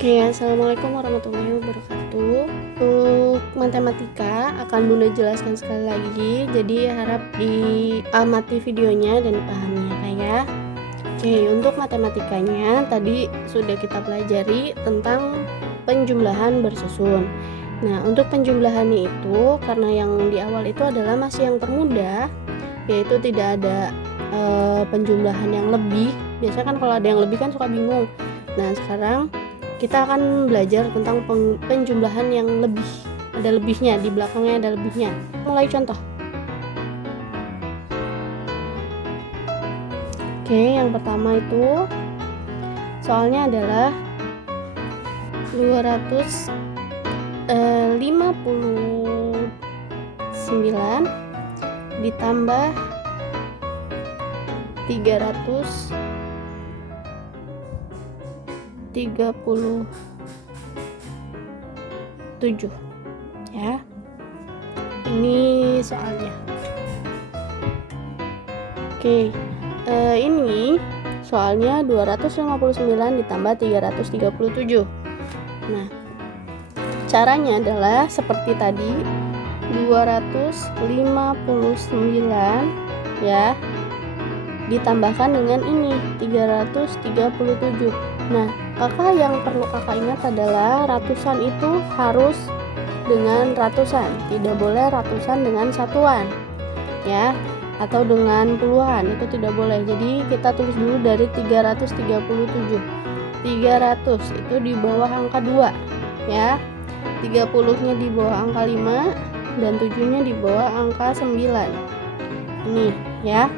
Oke, assalamualaikum warahmatullahi wabarakatuh. Untuk matematika akan Bunda jelaskan sekali lagi, jadi harap diamati videonya dan dipahami ya Kak ya. Oke, untuk matematikanya tadi sudah kita pelajari tentang penjumlahan bersusun. Nah, untuk penjumlahannya itu karena yang di awal itu adalah masih yang termudah, yaitu tidak ada penjumlahan yang lebih. Biasanya kan kalau ada yang lebih kan suka bingung. Nah, sekarang kita akan belajar tentang penjumlahan yang lebih. Ada lebihnya, di belakangnya ada lebihnya. Mulai contoh. Oke, yang pertama itu soalnya adalah 259 ditambah 337 ya. Ini soalnya. Oke, ini soalnya 259 ditambah 337. Nah, caranya adalah seperti tadi, 259 ya ditambahkan dengan ini 337. Nah, kakak yang perlu kakak ingat adalah ratusan itu harus dengan ratusan, tidak boleh ratusan dengan satuan ya, atau dengan puluhan, itu tidak boleh. Jadi kita tulis dulu dari 337. 300 itu di bawah angka 2 ya, 30-nya di bawah angka 5 dan 7-nya di bawah angka 9. Ini ya.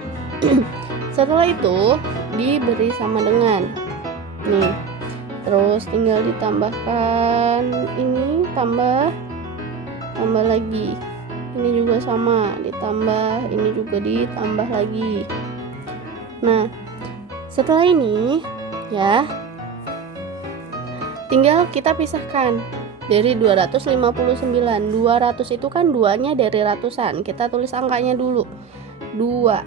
Setelah itu diberi sama dengan nih, terus tinggal ditambahkan ini, tambah lagi, ini juga sama, ditambah, ini juga ditambah lagi. Nah, setelah ini ya tinggal kita pisahkan dari 259. 200 itu kan 2-nya dari ratusan, kita tulis angkanya dulu 2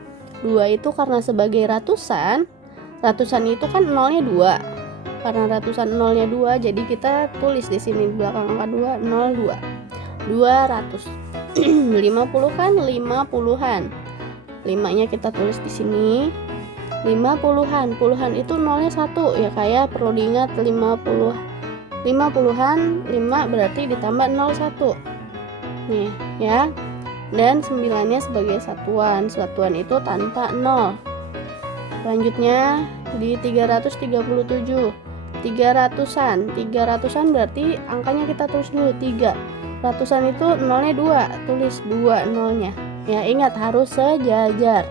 itu karena sebagai ratusan itu kan nolnya 2, karena ratusan nolnya 2, jadi kita tulis di sini belakang angka 2 02 200. 50 kan 50-an, 5-nya kita tulis di sini 50-an. Puluhan itu nolnya 1 ya, kayak perlu diingat 50-an 5 berarti ditambah 01 nih ya. Dan 9-nya sebagai satuan itu tanpa 0. Selanjutnya di 337, 300-an berarti angkanya kita tulis dulu 3. Ratusan itu nolnya 2, tulis 2 nolnya ya, ingat harus sejajar.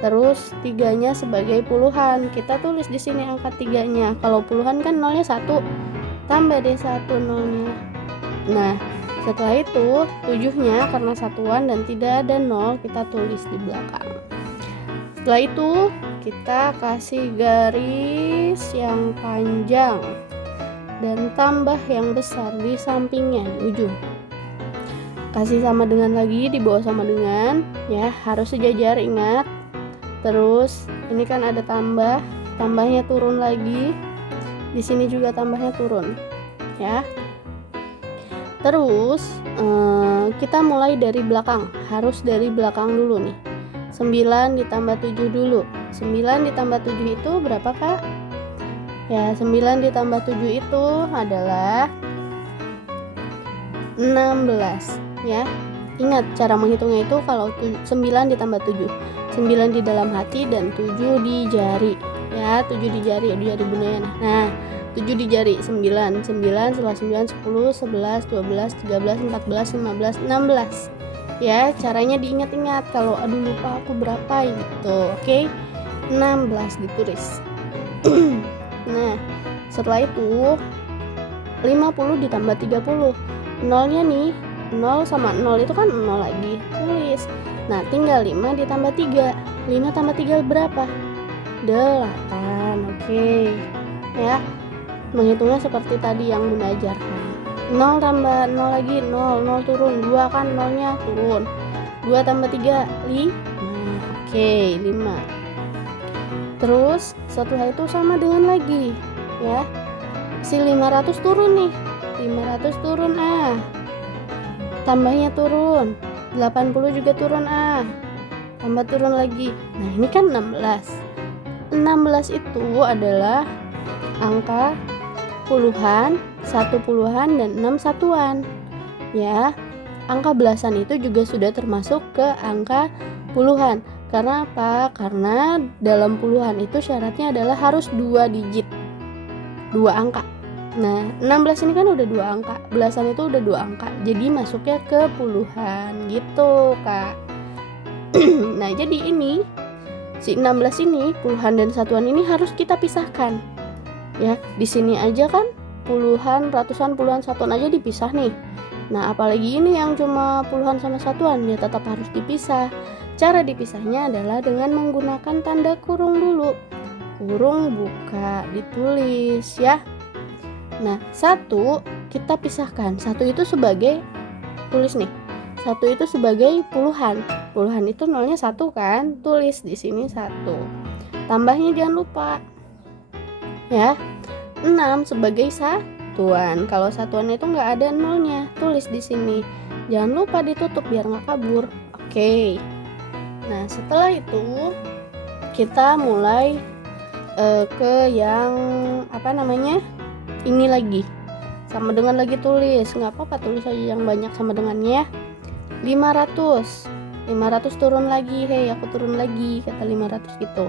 Terus 3-nya sebagai puluhan, kita tulis di sini angka 3-nya. Kalau puluhan kan nolnya 1, tambah deh 1 nolnya. Nah, setelah itu 7-nya karena satuan dan tidak ada 0, kita tulis di belakang. Setelah itu kita kasih garis yang panjang dan tambah yang besar di sampingnya, di ujung. Kasih sama dengan lagi, di bawah sama dengan ya, harus sejajar, ingat. Terus ini kan ada tambahnya turun lagi. Di sini juga tambahnya turun ya. Terus kita mulai dari belakang, harus dari belakang dulu nih. 9 ditambah 7 dulu. 9 ditambah 7 itu berapa Kak? Ya, 9 ditambah 7 itu adalah 16 ya. Ingat cara menghitungnya itu kalau 9 ditambah 7. 9 di dalam hati dan 7 di jari ya, 7 di jari Bunda ya. Nah, 7 di jari, 9 setelah 9, 10, 11, 12, 13, 14, 15, 16 ya. Caranya diingat-ingat, kalau aduh lupa aku berapa gitu. Oke, 16 ditulis. Nah, setelah itu 50 ditambah 30. Nolnya nih, 0 sama 0 itu kan 0 lagi, tulis. Nah, tinggal 5 ditambah 3. 5 tambah 3 berapa? 8. Oke ya. Menghitungnya seperti tadi yang Bunda ajarkan. 0 tambah 0 lagi, 0 turun, 2 kan nolnya turun. 2 tambah 3, 5. Oke, 5. Terus setelah itu sama dengan lagi ya. si 500 turun nih, 500 turun tambahnya turun, 80 juga turun tambah turun lagi. Nah ini kan 16 itu adalah angka puluhan, 1 puluhan, dan 6 satuan ya. Angka belasan itu juga sudah termasuk ke angka puluhan. Karena apa? Karena dalam puluhan itu syaratnya adalah harus 2 digit, 2 angka. Nah 16 ini kan udah 2 angka, belasan itu udah 2 angka, jadi masuknya ke puluhan gitu Kak. Nah jadi ini si 16 ini, puluhan dan satuan ini harus kita pisahkan ya. Di sini aja kan puluhan, ratusan, puluhan, satuan aja dipisah nih. Nah apalagi ini yang cuma puluhan sama satuan, ya tetap harus dipisah. Cara dipisahnya adalah dengan menggunakan tanda kurung dulu. Kurung buka, ditulis ya. Nah 1 kita pisahkan, 1 itu sebagai, tulis nih, 1 itu sebagai puluhan. Puluhan itu nolnya 1 kan, tulis di sini 1. Tambahnya jangan lupa ya. 6 sebagai satuan. Kalau satuannya itu nggak ada nolnya, tulis di sini. Jangan lupa ditutup biar nggak kabur. Oke. Nah setelah itu kita mulai ke yang apa namanya, ini lagi sama dengan lagi, tulis nggak apa-apa, tulis aja yang banyak sama dengannya. 500 turun lagi, hei aku turun lagi, kata 500 gitu.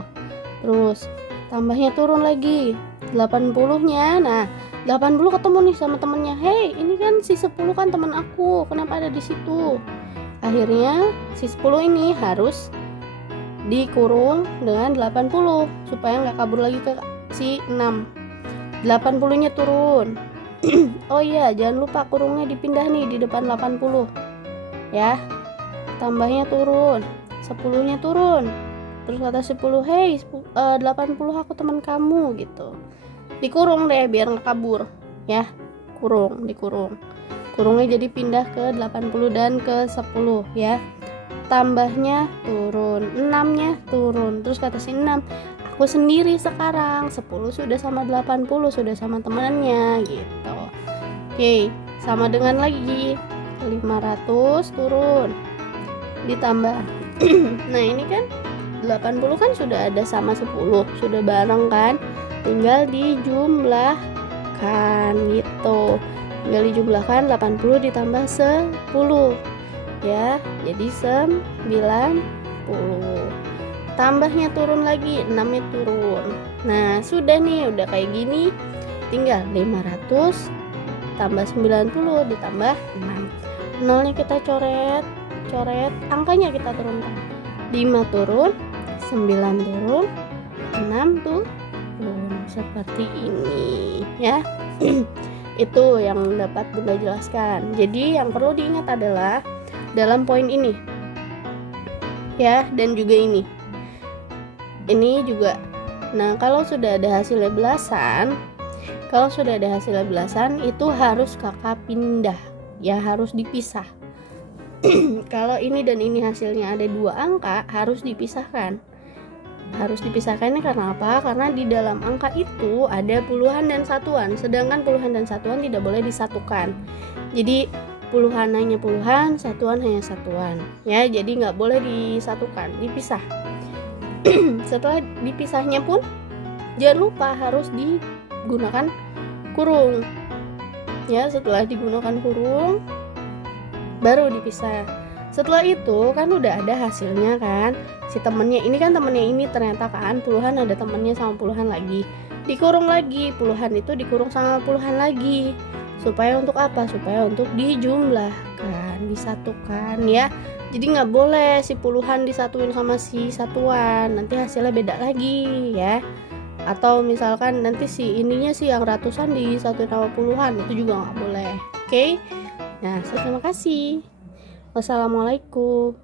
Terus tambahnya turun lagi 80-nya. Nah 80 ketemu nih sama temennya, hei ini kan si 10 kan teman aku, kenapa ada di situ? Akhirnya si 10 ini harus dikurung dengan 80 supaya nggak kabur lagi ke si 6. 80-nya turun. Oh iya, jangan lupa kurungnya dipindah nih di depan 80 ya. Tambahnya turun, 10-nya turun. Terus kata 10, hei 80 aku teman kamu gitu. Dikurung deh biar nggak kabur ya. Dikurung. Kurungnya jadi pindah ke 80 dan ke 10 ya. Tambahnya turun, 6-nya turun. Terus kata si 6, aku sendiri sekarang, 10 sudah sama 80, sudah sama temannya gitu. Oke, sama dengan lagi 500 turun ditambah. Nah ini kan 80 kan sudah ada sama 10, sudah bareng kan, tinggal dijumlahkan gitu. Tinggal dijumlahkan 80 ditambah 10 ya, jadi 90. Tambahnya turun lagi, 6-nya turun. Nah sudah nih, udah kayak gini, tinggal 500 tambah 90 ditambah 6. Nolnya kita coret, angkanya kita turunkan. 5 turun, 9 turun, 6 turun, seperti ini ya. Itu yang dapat Bunda jelaskan. Jadi yang perlu diingat adalah dalam poin ini ya, dan juga ini juga. Nah kalau sudah ada hasilnya belasan, itu harus kakak pindah ya, harus dipisah. Kalau ini dan ini hasilnya ada 2 angka, harus dipisahkan. Ini karena apa? Karena di dalam angka itu ada puluhan dan satuan, sedangkan puluhan dan satuan tidak boleh disatukan. Jadi puluhan hanya puluhan, satuan hanya satuan ya, jadi nggak boleh disatukan, dipisah. Setelah dipisahnya pun jangan lupa harus digunakan kurung ya. Setelah digunakan kurung baru dipisah. Setelah itu kan udah ada hasilnya kan, si temennya ini kan, temennya ini ternyata kan puluhan ada temennya sama puluhan lagi, dikurung lagi, puluhan itu dikurung sama puluhan lagi. Supaya untuk apa? Supaya untuk dijumlahkan, disatukan ya. Jadi nggak boleh si puluhan disatuin sama si satuan, nanti hasilnya beda lagi ya. Atau misalkan nanti si ininya sih yang ratusan disatuin sama puluhan, itu juga nggak boleh. Oke? Nah, terima kasih. Wassalamualaikum.